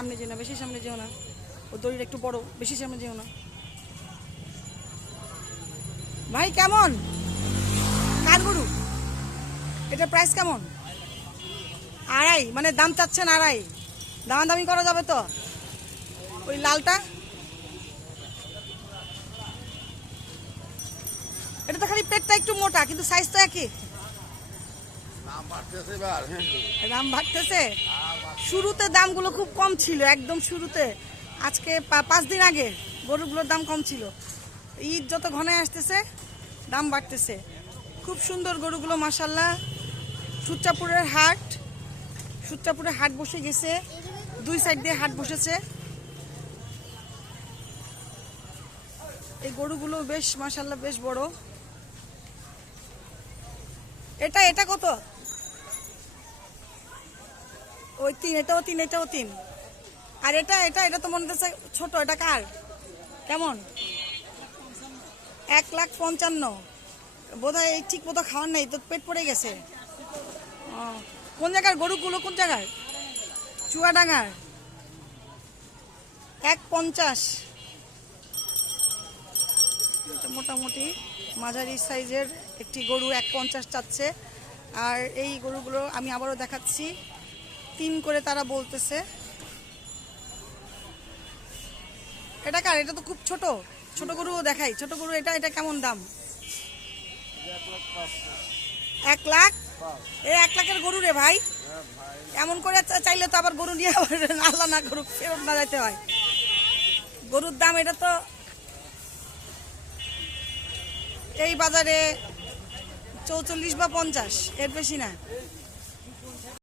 সামনে যেও না, বেশি সামনে যেও না। ও দড়িটা একটু বড়, বেশি সামনে যেও না। ভাই কেমন কার গরু? এটার প্রাইস কেমন? আড়াই, মানে দাম চাচ্ছেন আড়াই। দামাদামি করা যাবে তো? ওই লালটা, এটা তো খালি পেটটা একটু মোটা, কিন্তু সাইজ তো একই। দাম বাড়তেছে। শুরুতে দামগুলো খুব কম ছিল, একদম শুরুতে। আজকে 5 দিন আগে গরুগুলোর দাম কম ছিল। ঈদ যত ঘনে আসতেছে দাম বাড়তেছে। খুব সুন্দর গরুগুলো মাশাল্লাহ। সুচ্চাপুরের হাট, সুচ্চাপুরের হাট বসে গেছে, 2 সাইড দিয়ে হাট বসেছে। এই গরুগুলো বেশ মাশাল্লাহ বেশ বড়। এটা এটা কত? ওই 3, এটাও 3, এটাও 3। আর এটা এটা এটা তো মনে হচ্ছে ছোট, এটা কার? কেমন? 1,55,000। বোধহয় ঠিক মতো খাওয়ার নাই তো, পেট পড়ে গেছে। কোন জায়গার গরুগুলো? কোন জায়গার? চুয়াডাঙ্গার। 1,50,000। মোটামুটি মাঝারি সাইজের একটি গরু 1,50,000 চাচ্ছে। আর এই গরুগুলো আমি আবারও দেখাচ্ছি, 3 করে তারা বলতেছে। এটা কার? এটা তো খুব ছোট, ছোট গরু দেখাই, ছোট গরু। এটা এটা কেমন দাম? 1 লাখ? এই 1 লাখের গরু রে ভাই? এমন করে চাইলে তো আবার গরু নিয়ে আবার আল্লাহ না গরু ফেরত না যাইতে হয়। গরুর দাম এটা তো এই বাজারে 44 বা 50, এর বেশি না।